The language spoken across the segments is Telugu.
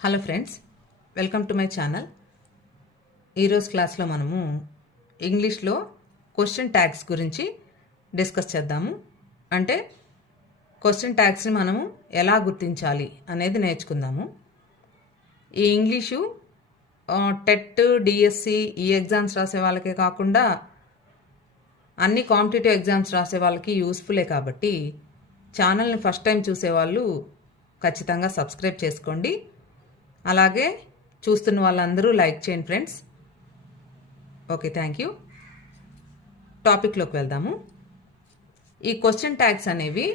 Hello friends, welcome to my channel. ఈరోజు క్లాస్లో మనము ఇంగ్లీష్లో క్వశ్చన్ ట్యాగ్స్ గురించి డిస్కస్ చేద్దాము. అంటే క్వశ్చన్ ట్యాగ్స్ని మనము ఎలా గుర్తించాలి అనేది నేర్చుకుందాము. ఈ ఇంగ్లీషు టెట్, డిఎస్సి ఈ ఎగ్జామ్స్ రాసే వాళ్ళకే కాకుండా అన్ని కాంపిటేటివ్ ఎగ్జామ్స్ రాసే వాళ్ళకి యూస్ఫుల్లే. కాబట్టి ఛానల్ని ఫస్ట్ టైం చూసేవాళ్ళు ఖచ్చితంగా సబ్స్క్రైబ్ చేసుకోండి. అలాగే చూస్తున్న వాళ్ళందరూ లైక్ చేయండి ఫ్రెండ్స్. Okay, thank you. టాపిక్లోకి వెళ్దాము. ఈ క్వశ్చన్ ట్యాగ్స్ అనేవి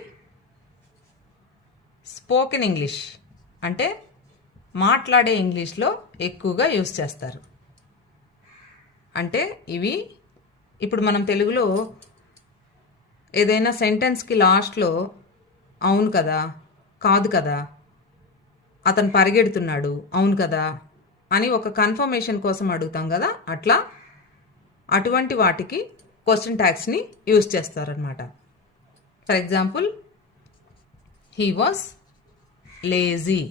స్పోకెన్ ఇంగ్లీష్ అంటే మాట్లాడే ఇంగ్లీష్లో ఎక్కువగా యూస్ చేస్తారు. అంటే ఇవి ఇప్పుడు మనం తెలుగులో ఏదైనా సెంటెన్స్కి లాస్ట్లో అవును కదా, కాదు కదా, అతను పరిగెడుతున్నాడు, అవును కదా అని ఒక కన్ఫర్మేషన్ కోసం అడుగుతాం కదా, అటువంటి వాటికి క్వశ్చన్ ట్యాగ్స్ని యూజ్ చేస్తారనమాట. For example, he was lazy,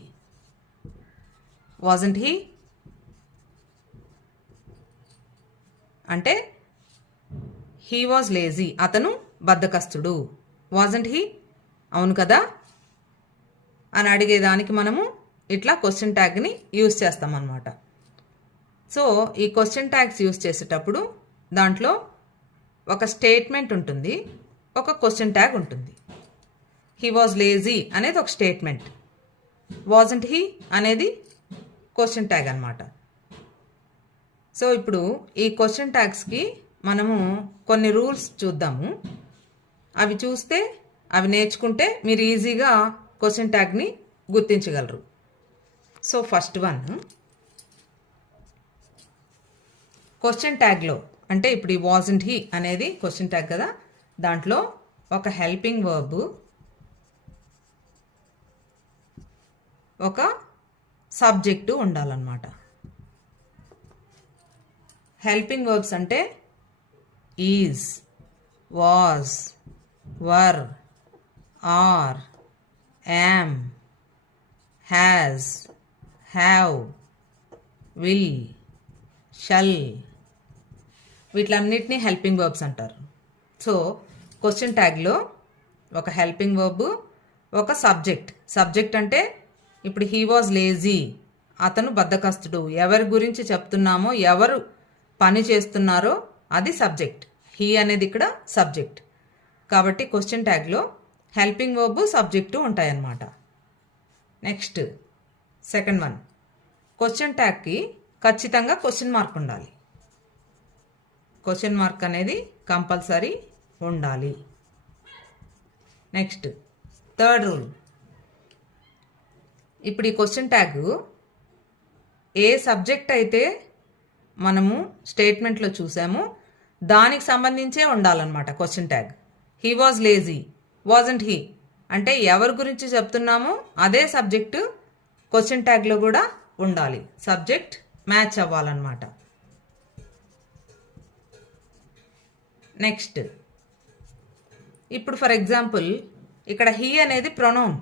wasn't he అంటే హీ వాజ్ లేజీ, అతను బద్ధకస్తుడు. వాజంట్ హీ, అవును కదా అని అడిగేదానికి మనము ఇట్లా క్వశ్చన్ ట్యాగ్ని యూజ్ చేస్తామన్నమాట. సో ఈ క్వశ్చన్ ట్యాగ్స్ యూజ్ చేసేటప్పుడు దాంట్లో ఒక స్టేట్మెంట్ ఉంటుంది, ఒక క్వశ్చన్ ట్యాగ్ ఉంటుంది. హీ వాజ్ లేజీ అనేది ఒక స్టేట్మెంట్, వాజంట్ హీ అనేది క్వశ్చన్ ట్యాగ్ అనమాట. సో ఇప్పుడు ఈ క్వశ్చన్ ట్యాగ్స్కి మనము కొన్ని రూల్స్ చూద్దాము. అవి నేర్చుకుంటే మీరు ఈజీగా క్వశ్చన్ ట్యాగ్ని గుర్తించగలరు. సో ఫస్ట్ వన్, క్వశ్చన్ ట్యాగ్లో అంటే ఇప్పుడు ఈ వాజంట్ హీ అనేది క్వశ్చన్ ట్యాగ్ కదా, దాంట్లో ఒక హెల్పింగ్ వర్బ్, ఒక సబ్జెక్టు ఉండాలన్నమాట. హెల్పింగ్ వర్బ్స్ అంటే is, was, were, are, am, has, have, will, shall, వీటిలన్నిటినీ హెల్పింగ్ వర్బ్స్ అంటారు. సో క్వశ్చన్ ట్యాగ్లో ఒక హెల్పింగ్ వర్బ్, ఒక సబ్జెక్ట్ అంటే ఇప్పుడు హీ వాజ్ లేజీ, అతను బద్ధకస్తుడు, ఎవరి గురించి చెప్తున్నామో, ఎవరు పని చేస్తున్నారో అది సబ్జెక్ట్. హీ అనేది ఇక్కడ సబ్జెక్ట్. కాబట్టి క్వశ్చన్ ట్యాగ్లో హెల్పింగ్ వర్బ్, సబ్జెక్టు ఉంటాయన్నమాట. నెక్స్ట్ సెకండ్ వన్, క్వశ్చన్ ట్యాగ్కి ఖచ్చితంగా క్వశ్చన్ మార్క్ ఉండాలి. క్వశ్చన్ మార్క్ అనేది కంపల్సరీ ఉండాలి. నెక్స్ట్ థర్డ్ రూల్, ఇప్పుడు ఈ క్వశ్చన్ ట్యాగ్ ఏ సబ్జెక్ట్ అయితే మనము స్టేట్మెంట్లో చూసామో దానికి సంబంధించే ఉండాలన్నమాట question tag. He was lazy, wasn't he అంటే ఎవరి గురించి చెప్తున్నామో అదే సబ్జెక్టు క్వశ్చన్ ట్యాగ్లో కూడా ఉండాలి. సబ్జెక్ట్ మ్యాచ్ అవ్వాలన్నమాట. నెక్స్ట్ ఇప్పుడు ఫర్ ఎగ్జాంపుల్ ఇక్కడ హీ అనేది ప్రొనౌన్,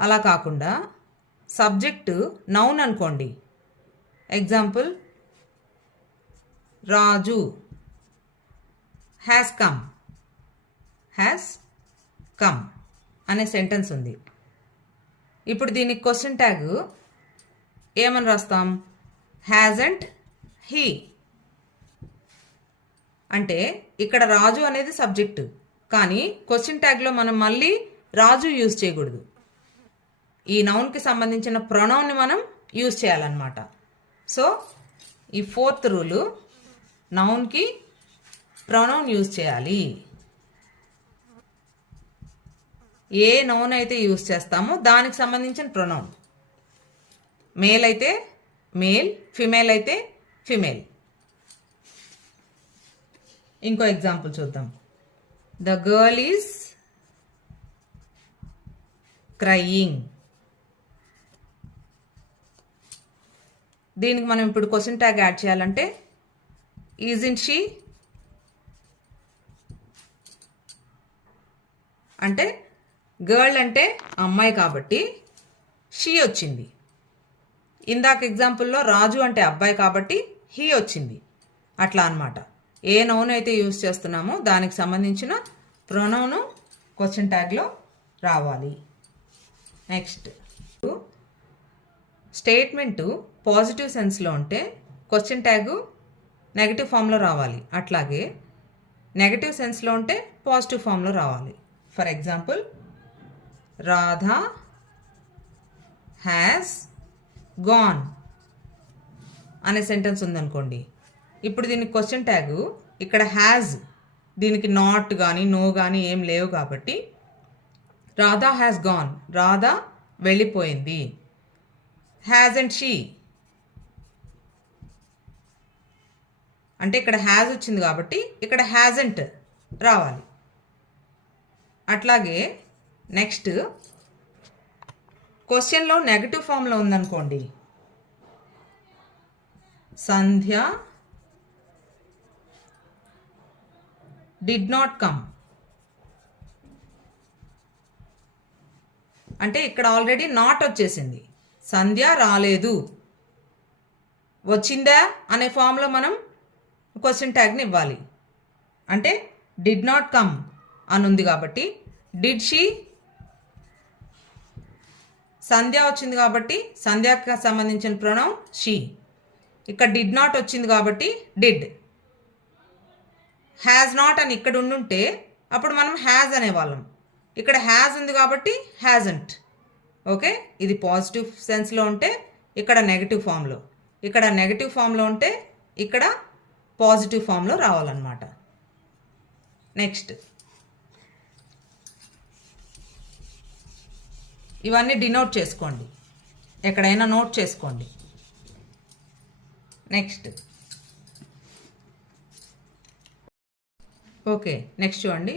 అలా కాకుండా సబ్జెక్టు నౌన్ అనుకోండి. ఎగ్జాంపుల్, రాజు హ్యాస్ కమ్ అనే సెంటెన్స్ ఉంది. ఇప్పుడు దీనికి క్వశ్చన్ ట్యాగ్ ఏమని రాస్తాం? Hasn't he. అంటే ఇక్కడ రాజు అనేది సబ్జెక్టు, కానీ క్వశ్చన్ ట్యాగ్లో మనం మళ్ళీ రాజు యూజ్ చేయకూడదు. ఈ నౌన్కి సంబంధించిన ప్రొనౌన్ని మనం యూజ్ చేయాలన్నమాట. సో ఈ ఫోర్త్ రూలు, నౌన్కి ప్రొనౌన్ యూజ్ చేయాలి. ఏ నౌన్ అయితే యూజ్ చేస్తామో దానికి సంబంధించిన ప్రొనౌన్. మేల్ అయితే మేల్, ఫిమేల్ అయితే ఫిమేల్. ఇంకో ఎగ్జాంపుల్ చూద్దాం. The girl is crying. దీనికి మనం ఇప్పుడు క్వశ్చన్ ట్యాగ్ యాడ్ చేయాలంటే ఈజింట్ షీ అంటే గర్ల్ అంటే అమ్మాయి కాబట్టి షీ వచ్చింది. ఇందాక ఎగ్జాంపుల్లో రాజు అంటే అబ్బాయి కాబట్టి హీ వచ్చింది. అట్లా అన్నమాట. ఏ నౌన్ అయితే యూజ్ చేస్తున్నామో దానికి సంబంధించిన ప్రొనౌను క్వశ్చన్ ట్యాగ్లో రావాలి. నెక్స్ట్, స్టేట్మెంటు పాజిటివ్ సెన్స్లో ఉంటే క్వశ్చన్ ట్యాగు నెగటివ్ ఫామ్లో రావాలి. అట్లాగే నెగటివ్ సెన్స్లో ఉంటే పాజిటివ్ ఫామ్లో రావాలి. For example, Radha has gone అనే సెంటెన్స్ ఉందనుకోండి. ఇప్పుడు దీనికి క్వశ్చన్ ట్యాగు ఇక్కడ హ్యాజ్, దీనికి నాట్ కానీ నో కానీ ఏం లేవు కాబట్టి రాధా హ్యాస్ గాన్, రాధా వెళ్ళిపోయింది. హ్యాజంట్ షీ అంటే ఇక్కడ హ్యాజ్ వచ్చింది కాబట్టి ఇక్కడ హ్యాజంట్ రావాలి. అట్లాగే నెక్స్ట్, క్వశ్చన్లో నెగటివ్ ఫామ్లో ఉందనుకోండి, సంధ్య డిడ్ నాట్ కమ్ అంటే ఇక్కడ ఆల్రెడీ నాట్ వచ్చేసింది, సంధ్య రాలేదు. వచ్చిందా అనే ఫామ్లో మనం క్వశ్చన్ ట్యాగ్ని ఇవ్వాలి. అంటే డిడ్ నాట్ కమ్ అని ఉంది కాబట్టి డిడ్ షీ, సంధ్య వచ్చింది కాబట్టి సంధ్యకు సంబంధించిన ప్రొనౌన్ షీ. ఇక్కడ డిడ్ నాట్ వచ్చింది కాబట్టి డిడ్. హ్యాజ్ నాట్ అని ఇక్కడ ఉండుంటే అప్పుడు మనం హ్యాజ్ అనేవాళ్ళం. ఇక్కడ హ్యాజ్ ఉంది కాబట్టి హ్యాజంట్. ఓకే, ఇది పాజిటివ్ సెన్స్లో ఉంటే ఇక్కడ నెగటివ్ ఫామ్లో, ఇక్కడ నెగటివ్ ఫామ్లో ఉంటే ఇక్కడ పాజిటివ్ ఫామ్లో రావాలన్నమాట. నెక్స్ట్, ఇవన్నీ డినోట్ చేసుకోండి, ఎక్కడైనా నోట్ చేసుకోండి. నెక్స్ట్, ఓకే, నెక్స్ట్ చూడండి.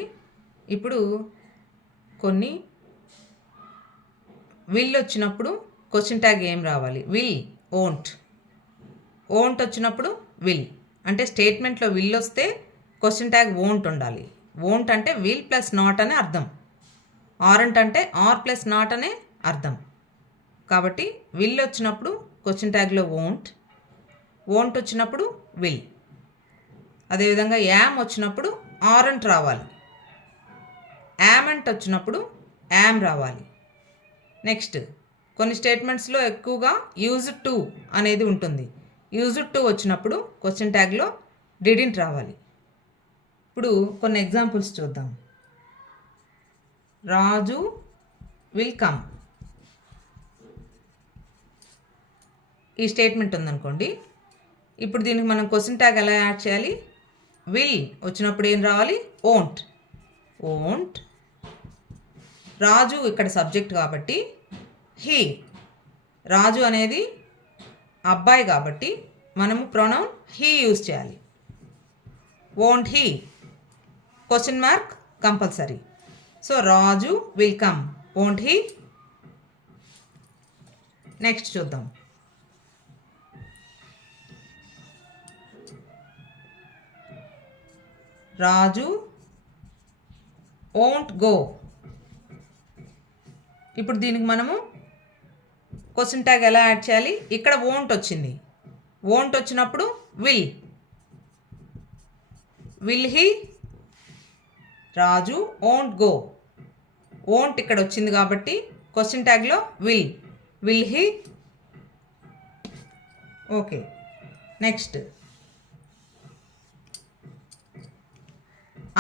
ఇప్పుడు కొన్ని విల్ వచ్చినప్పుడు క్వశ్చన్ ట్యాగ్ ఏం రావాలి? Will, won't. ఓంట్ వచ్చినప్పుడు విల్ అంటే స్టేట్మెంట్లో విల్ వస్తే క్వశ్చన్ ట్యాగ్ ఓంట్ ఉండాలి. ఓంట్ అంటే విల్ ప్లస్ నాట్ అనే అర్థం. ఆరంట్ అంటే ఆర్ ప్లస్ నాట్ అనే అర్థం. కాబట్టి విల్ వచ్చినప్పుడు క్వశ్చన్ ట్యాగ్లో ఓంట్, ఓంట్ వచ్చినప్పుడు విల్. అదేవిధంగా యామ్ వచ్చినప్పుడు ఆరంట్ రావాలి, యామంట్ వచ్చినప్పుడు యామ్ రావాలి. నెక్స్ట్, కొన్ని స్టేట్మెంట్స్లో ఎక్కువగా యూజ్డ్ టు అనేది ఉంటుంది. యూజ్డ్ టు వచ్చినప్పుడు క్వశ్చన్ ట్యాగ్లో డిడింట్ రావాలి. ఇప్పుడు కొన్ని ఎగ్జాంపుల్స్ చూద్దాం. రాజు విల్ కమ్, ఈ స్టేట్మెంట్ ఉందనుకోండి. ఇప్పుడు దీనికి మనం క్వశ్చన్ ట్యాగ్ ఎలా యాడ్ చేయాలి? విల్ వచ్చినప్పుడు ఏం రావాలి? ఓంట్. ఓంట్. రాజు ఇక్కడ సబ్జెక్ట్ కాబట్టి హీ, రాజు అనేది అబ్బాయి కాబట్టి మనము ప్రొనౌన్ హీ యూజ్ చేయాలి. Won't he, question mark compulsory. So Raju will come, won't he. Next చూద్దాం. రాజు ఓంట్ గో. ఇప్పుడు దీనికి మనము క్వశ్చన్ ట్యాగ్ ఎలా యాడ్ చేయాలి? ఇక్కడ ఓంట్ వచ్చింది, ఓంట్ వచ్చినప్పుడు will. Will he, Raju won't go. Won't ఇక్కడ వచ్చింది కాబట్టి క్వశ్చన్ ట్యాగ్లో will. Will he. Okay, next,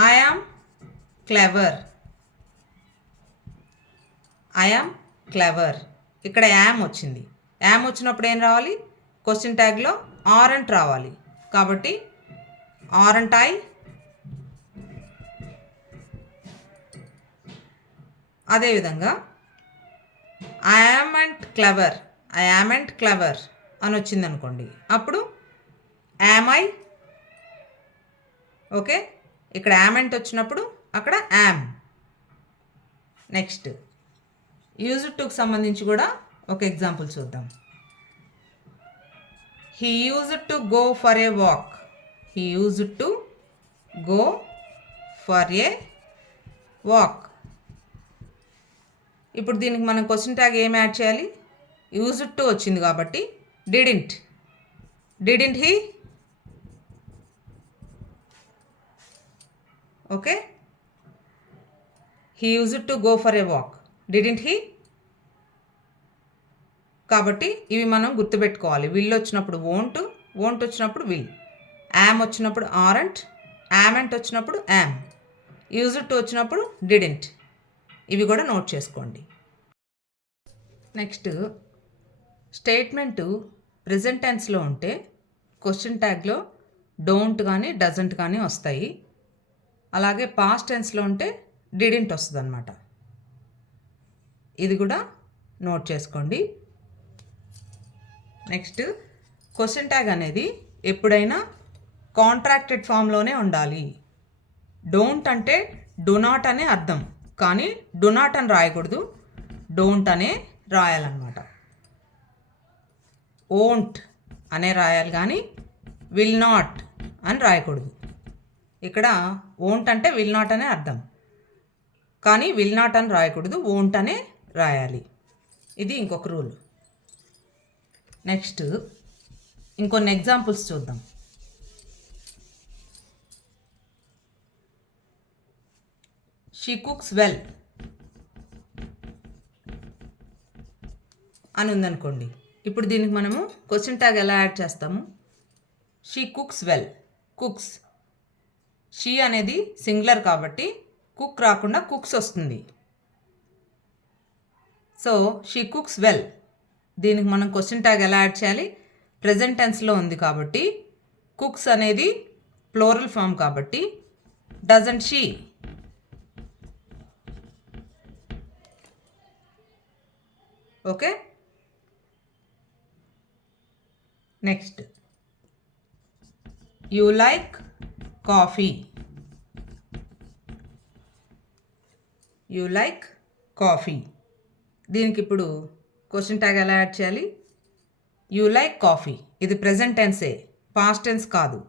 I am clever. I am clever, ఇక్కడ యామ్ వచ్చింది. యామ్ వచ్చినప్పుడు ఏం రావాలి? క్వశ్చన్ ట్యాగ్లో ఆరంట్ రావాలి. కాబట్టి ఆరంట్ ఐ. అదేవిధంగా I amn't clever, I amn't clever అని వచ్చింది అనుకోండి, అప్పుడు యామ్ ఐ. ఓకే, ఇక్కడ యామెంట్ వచ్చినప్పుడు అక్కడ యామ్. నెక్స్ట్, యూజ్డ్ టుకి సంబంధించి కూడా ఒక ఎగ్జాంపుల్ చూద్దాం. He used to go for a walk. He used to go for a walk. ఇప్పుడు దీనికి మనం క్వశ్చన్ ట్యాగ్ ఏం యాడ్ చేయాలి? యూజ్డ్ టు వచ్చింది కాబట్టి Didn't he? Okay. He used to go for a walk. Didn't he? కాబట్టి ఇవి మనం గుర్తుపెట్టుకోవాలి. విల్ వచ్చినప్పుడు వోంట్ వచ్చినప్పుడు విల్, యామ్ వచ్చినప్పుడు ఆరంట్, యామెంట్ వచ్చినప్పుడు యామ్, యూజ్డ్ టు వచ్చినప్పుడు డిడెంట్. ఇవి కూడా నోట్ చేసుకోండి. నెక్స్ట్, స్టేట్మెంటు ప్రెజెంట్ టెన్స్లో ఉంటే క్వశ్చన్ ట్యాగ్లో డోంట్ కానీ డజంట్ కానీ వస్తాయి. అలాగే పాస్ట్ టెన్స్లో ఉంటే డిడెంట్ వస్తుంది అన్నమాట. ఇది కూడా నోట్ చేసుకోండి. నెక్స్ట్, క్వశ్చన్ ట్యాగ్ అనేది ఎప్పుడైనా కాంట్రాక్టెడ్ ఫామ్లోనే ఉండాలి. డోంట్ అంటే డు నాట్ అనే అర్థం, కానీ డు నాట్ అని రాయకూడదు, డోంట్ అనే రాయాలన్నమాట. ఓంట్ అనే రాయాలి కానీ విల్ నాట్ అని రాయకూడదు. ఇక్కడ ఓంట్ అంటే విల్ నాట్ అనే అర్థం, కానీ విల్ నాట్ అని రాయకూడదు, ఓంట్ అనే రాయాలి. ఇది ఇంకొక రూల్. నెక్స్ట్, ఇంకొన్ని ఎగ్జాంపుల్స్ చూద్దాం. షీ కుక్స్ వెల్ అని ఉందనుకోండి. ఇప్పుడు దీనికి మనము క్వశ్చన్ ట్యాగ్ ఎలా యాడ్ చేస్తాము? She cooks well, cooks, she అనేది సింగులర్ కాబట్టి కుక్ రాకుండా కుక్స్ వస్తుంది. సో షీ కుక్స్ వెల్, దీనికి మనం క్వశ్చన్ ట్యాగ్ ఎలా యాడ్ చేయాలి? ప్రెజెంట్ టెన్స్లో ఉంది కాబట్టి కుక్స్ అనేది ప్లోరల్ ఫామ్ కాబట్టి doesn't she. Okay. Next, you like coffee. You like coffee, దీనికి ఇప్పుడు క్వశ్చన్ ట్యాగ్ ఎలా యాడ్ చేయాలి? యూ లైక్ కాఫీ, ఇది ప్రెజెంట్ టెన్సే, పాస్ట్ టెన్స్ కాదు.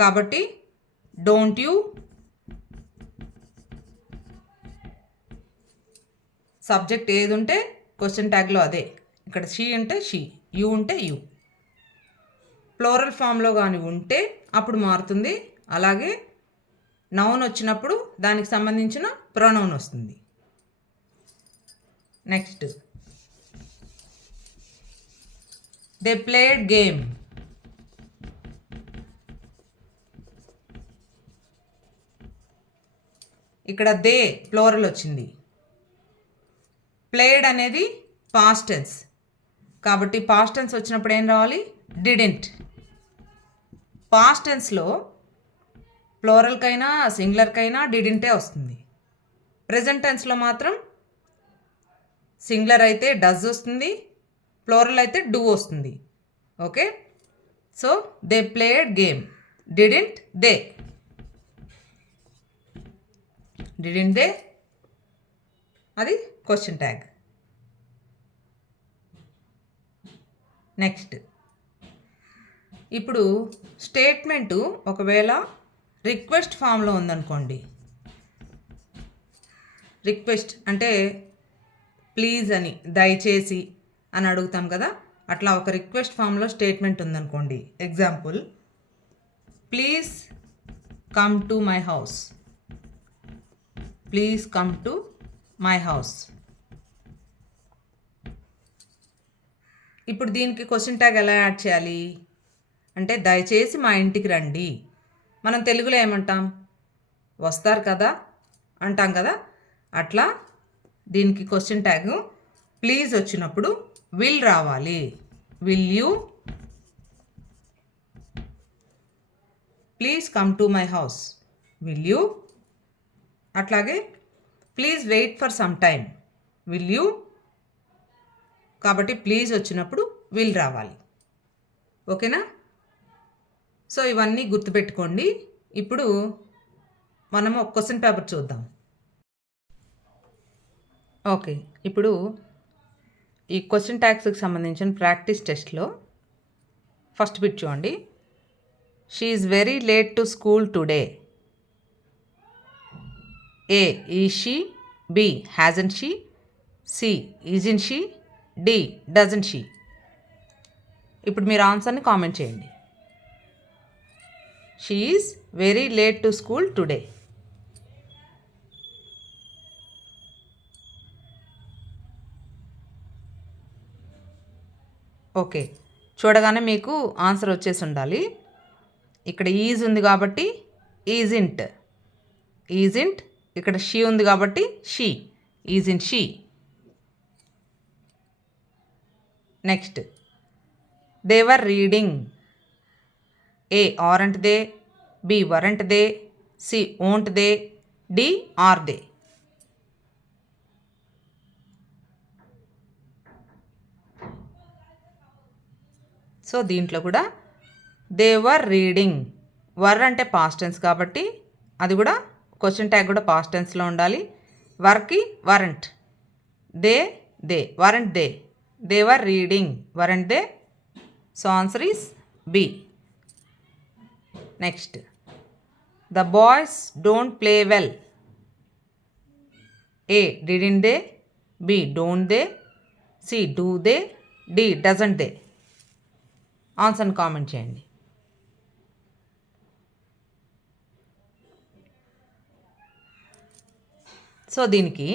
కాబట్టి డోంట్ యూ, సబ్జెక్ట్ ఏది ఉంటే క్వశ్చన్ ట్యాగ్లో అదే. ఇక్కడ షీ ఉంటే షీ, యూ ఉంటే యూ. ప్లోరల్ ఫామ్లో కానీ ఉంటే అప్పుడు మారుతుంది. అలాగే నౌన్ వచ్చినప్పుడు దానికి సంబంధించిన ప్రొనౌన్ వస్తుంది. Next, they played game. ఇక్కడ దే ప్లోరల్ వచ్చింది. ప్లేడ్ అనేది పాస్ట్ టెన్స్ కాబట్టి పాస్ట్ టెన్స్ వచ్చినప్పుడు ఏం రావాలి? డిడెంట్. పాస్ట్ టెన్స్లో ప్లోరల్కైనా సింగులర్కైనా డిడెంటే వస్తుంది. ప్రెజెంట్ టెన్స్లో మాత్రం సింగులర్ అయితే డస్ వస్తుంది, ప్లోరల్ అయితే డూ వస్తుంది. Okay. So they played game, didn't they, didn't they, అది క్వశ్చన్ ట్యాగ్. నెక్స్ట్, ఇప్పుడు స్టేట్మెంటు ఒకవేళ రిక్వెస్ట్ ఫామ్లో ఉందనుకోండి. రిక్వెస్ట్ అంటే ప్లీజ్ అని, దయచేసి అని అడుగుతాం కదా, అట్లా ఒక రిక్వెస్ట్ ఫామ్లో స్టేట్మెంట్ ఉందనుకోండి. Example, please come to my house. Please come to my house. ఇప్పుడు దీనికి క్వశ్చన్ ట్యాగ్ ఎలా యాడ్ చేయాలి అంటే దయచేసి మా ఇంటికి రండి. మనం తెలుగులో ఏమంటాం? వస్తారు కదా అంటాం కదా, అట్లా దీనికి క్వశ్చన్ ట్యాగ్ ప్లీజ్ వచ్చినప్పుడు విల్ రావాలి. Will you please come to my house, will you. అట్లాగే please wait for some time, will you. కాబట్టి ప్లీజ్ వచ్చినప్పుడు విల్ రావాలి. ఓకేనా? సో ఇవన్నీ గుర్తుపెట్టుకోండి. ఇప్పుడు మనము ఒక క్వశ్చన్ పేపర్ చూద్దాం. ఓకే, ఇప్పుడు ఈ క్వశ్చన్ ట్యాగ్స్కి సంబంధించిన ప్రాక్టీస్ టెస్ట్లో ఫస్ట్ బిట్ చూడండి. She is very late to school today. A, is she. B, hasn't she. C, isn't she. D, doesn't she. ఇప్పుడు మీరు ఆన్సర్ని కామెంట్ చేయండి. She is very late to school today. Okay, చూడగానే మీకు ఆన్సర్ వచ్చేసి ఉండాలి. ఇక్కడ ఈజ్ ఉంది కాబట్టి ఈజింట్, ఈజింట్. ఇక్కడ షీ ఉంది కాబట్టి she, isn't she. Next, they were reading. A aren't they, B weren't they, C won't they, D are they. So దీంట్లో కూడా దే వర్ రీడింగ్. వర్ అంటే పాస్ట్ టెన్స్ కాబట్టి అది కూడా క్వశ్చన్ ట్యాగ్ కూడా పాస్ట్ టెన్స్లో ఉండాలి. వర్కి weren't, they they weren't they, they were reading weren't they. So answer is B. Next, the boys don't play well. A didn't they, B don't they, C do they, D doesn't they. ఆన్సర్ని కామెంట్ చేయండి. సో దీనికి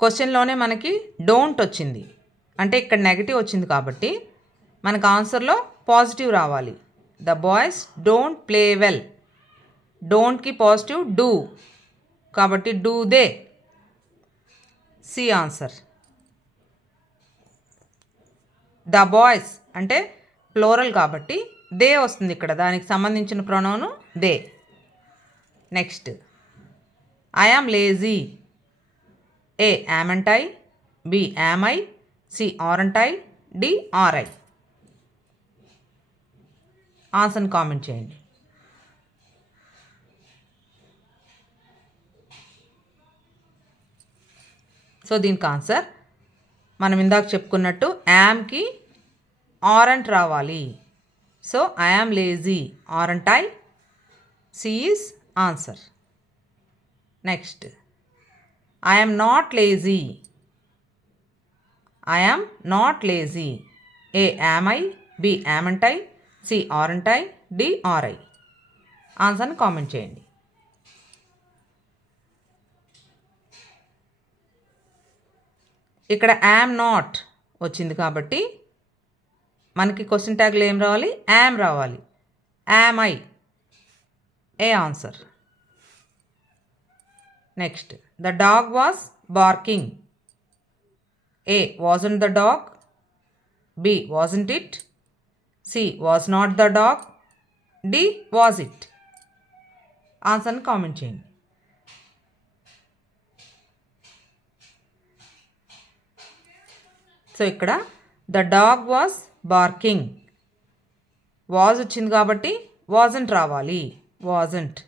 క్వశ్చన్లోనే మనకి డోంట్ వచ్చింది, అంటే ఇక్కడ నెగటివ్ వచ్చింది కాబట్టి మనకు ఆన్సర్లో పాజిటివ్ రావాలి. The boys don't play well. డోంట్కి పాజిటివ్ డూ కాబట్టి do they. C answer. The boys అంటే ప్లోరల్ కాబట్టి దే వస్తుంది ఇక్కడ, దానికి సంబంధించిన pronoun they. Next, I am lazy. A amn't I, B am I, C aren't I, D are I. ఆన్సర్ని కామెంట్ చేయండి. సో దీనికి ఆన్సర్ మనం ఇందాక చెప్పుకున్నట్టు యామ్కి ఆరంట్ రావాలి. So I am lazy, aren't I, C is answer. Next, I am not lazy. I am not lazy. A am I, B amn't I, C aren't I, D are I. ఆన్సర్ని కామెంట్ చేయండి. ఇక్కడ యామ్ నాట్ వచ్చింది కాబట్టి మనకి క్వశ్చన్ ట్యాగ్లో ఏం రావాలి, యామ్ రావాలి. Am I, A answer. Next, the dog was barking. A wasn't the dog, B wasn't it, C was not the dog, D was it. ఆన్సర్ని కామెంట్ చేయండి. సో ఇక్కడ the dog was barking, was వచ్చింది కాబట్టి వాజంట్ రావాలి, వాజంట్.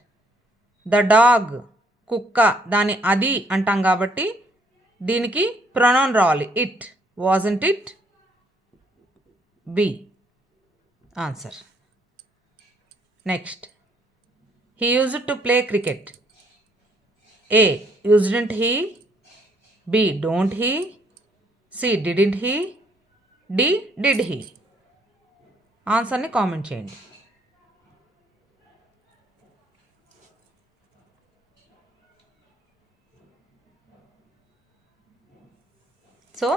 ద డాగ్ కుక్క, దాని అది అంటాం కాబట్టి దీనికి ప్రొనౌన్ రావాలి it, wasn't it, B answer. Next, he used to play cricket. A usedn't he, B don't he, C didn't he, D did he. ఆన్సర్ని కామెంట్ చేయండి. సో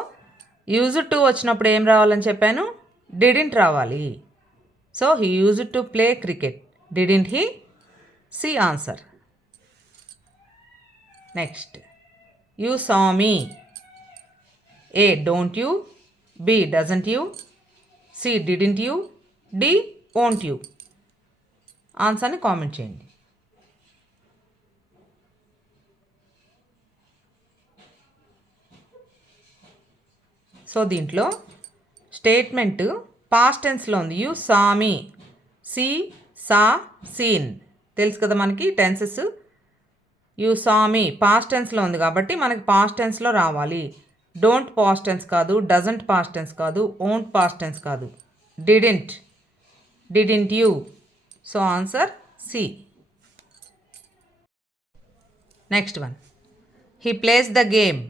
యూజ్డ్ టు వచ్చినప్పుడు ఏం రావాలని చెప్పాను, డిడెంట్ రావాలి. So he used to play cricket, didn't he, C answer. Next, you saw me. A don't you, B doesn't you, C didn't you, D won't you. ఆన్సర్ని కామెంట్ చేయండి. సో దీంట్లో స్టేట్మెంట్ పాస్ట్ టెన్స్లో ఉంది. You saw me, C saw seen తెలుసు కదా మనకి tenses. You saw me past టెన్స్లో ఉంది కాబట్టి మనకి పాస్ట్ టెన్స్లో రావాలి. డోంట్ పాస్ట్ టెన్స్ కాదు, డజంట్ పాస్ట్ టెన్స్ కాదు, ఓంట్ పాస్ట్ టెన్స్ కాదు. Didn't, didn't you. So answer C. Next one, he plays the game.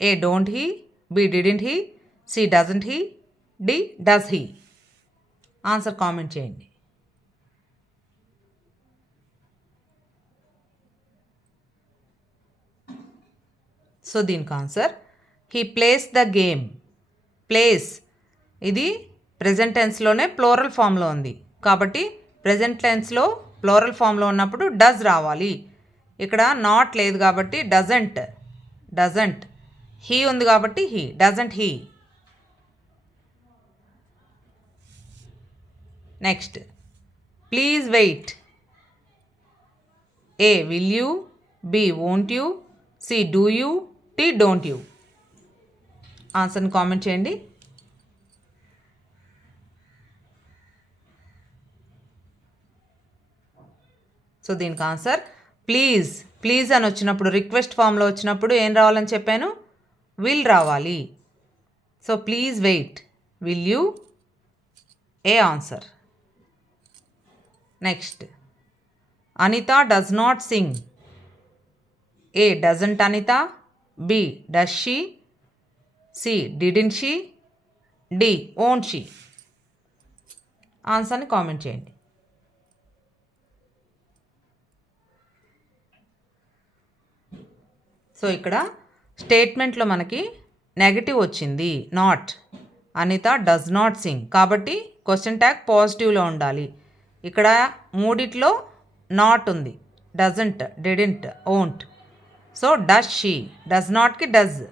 A don't he, B didn't he, C doesn't he, D does he? Answer comment చేయండి. సో దీనికి answer he plays the game. Place ఇది ప్రెజెంట్ టెన్స్లోనే ప్లోరల్ ఫామ్లో ఉంది కాబట్టి ప్రెజెంట్ టెన్స్లో ప్లోరల్ ఫామ్లో ఉన్నప్పుడు డస్ రావాలి. ఇక్కడ నాట్ లేదు కాబట్టి డజంట్. హీ ఉంది కాబట్టి he. Doesn't he. Next please wait. A will you, B won't you, C do you, D don't you? ఆన్సర్ని కామెంట్ చేయండి. సో దీనికి ఆన్సర్ ప్లీజ్ అని వచ్చినప్పుడు, రిక్వెస్ట్ ఫామ్లో వచ్చినప్పుడు ఏం రావాలని చెప్పాను? విల్ రావాలి. So please wait, will you, A answer. Next Anita does not sing. A doesn't Anita, B does she, C didn't she, D won't she? ఆన్సర్ని కామెంట్ చేయండి. సో ఇక్కడ స్టేట్మెంట్లో మనకి నెగటివ్ వచ్చింది, not. Anita does not sing కాబట్టి క్వశ్చన్ ట్యాగ్ పాజిటివ్లో ఉండాలి. ఇక్కడ మూడిట్లో నాట్ ఉంది, doesn't, didn't, won't. So does she. Does నాట్కి డస్,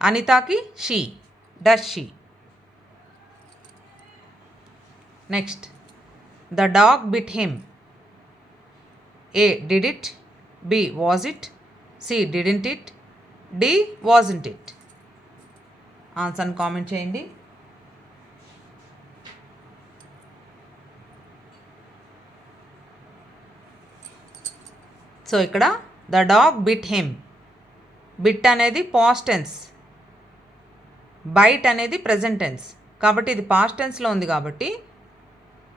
అనితకి she, does she. Next the dog bit him. A did it, B was it, C didn't it, D wasn't it? ఆన్సర్ని కామెంట్ చేయండి. సో ఇక్కడ the dog bit him. Bit అనేది పాస్ట్ టెన్స్, బైట్ అనేది ప్రెజెంట్ టెన్స్ కాబట్టి ఇది పాస్ట్ టెన్స్లో ఉంది కాబట్టి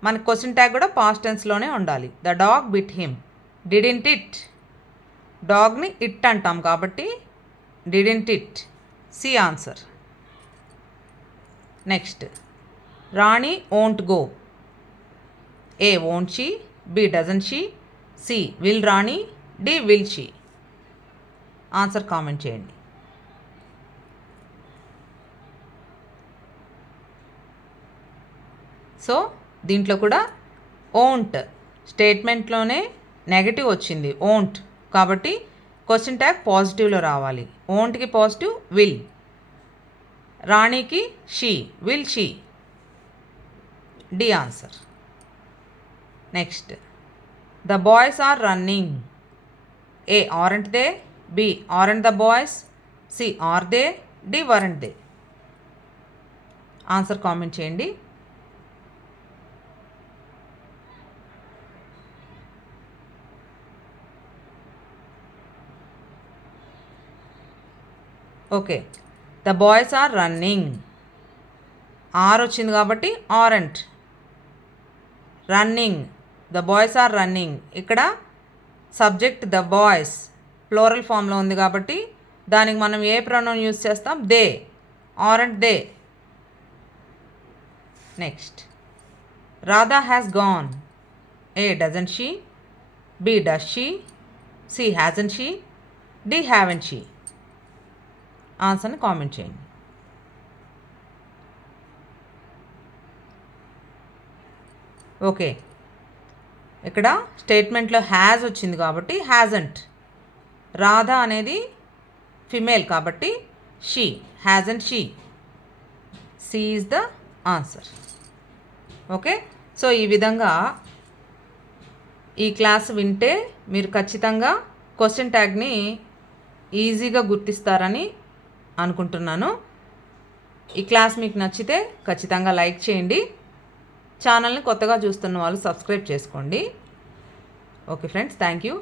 మన క్వశ్చన్ ట్యాగ్ కూడా పాస్ట్ టెన్స్లోనే ఉండాలి. The dog bit him. Didn't it, డాగ్ని ఇట్ అంటాం కాబట్టి didn't it, C answer. Next Rani won't go. A won't she, B doesn't she, C will Rani, D will she? Answer comment చేయండి. సో దీంట్లో కూడా ఓంట్ స్టేట్మెంట్లోనే నెగటివ్ వచ్చింది, ఓంట్ కాబట్టి క్వశ్చన్ ట్యాగ్ పాజిటివ్లో రావాలి. ఓంట్కి పాజిటివ్ విల్, రాణికి she, will she, D answer. Next the boys are running. A aren't they, B aren't the boys, C are they, D weren't they? Answer comment చేయండి. Okay, the boys are running. Are వచ్చింది కాబట్టి aren't. Running, the boys are running. ఇక్కడ సబ్జెక్ట్ ద బాయ్స్ ప్లోరల్ ఫామ్లో ఉంది కాబట్టి దానికి మనం ఏ ప్రొనౌన్ యూజ్ చేస్తాం? They. Aren't they. Next Radha has gone. A doesn't she, B does she, C hasn't she, D haven't she? ఆన్సర్ని కామెంట్ చేయండి. ఓకే, ఇక్కడ స్టేట్మెంట్లో హ్యాజ్ వచ్చింది కాబట్టి హ్యాజంట్. రాధా అనేది ఫిమేల్ కాబట్టి she, hasn't she. C is the answer. Okay, so ఈ విధంగా ఈ క్లాస్ వింటే మీరు ఖచ్చితంగా క్వశ్చన్ ట్యాగ్ని ఈజీగా గుర్తిస్తారని అనుకుంటున్నాను. ఈ క్లాస్ మీకు నచ్చితే ఖచ్చితంగా లైక్ చేయండి. ఛానల్ని కొత్తగా చూస్తున్న వాళ్ళు సబ్స్క్రైబ్ చేసుకోండి. Okay friends, thank you.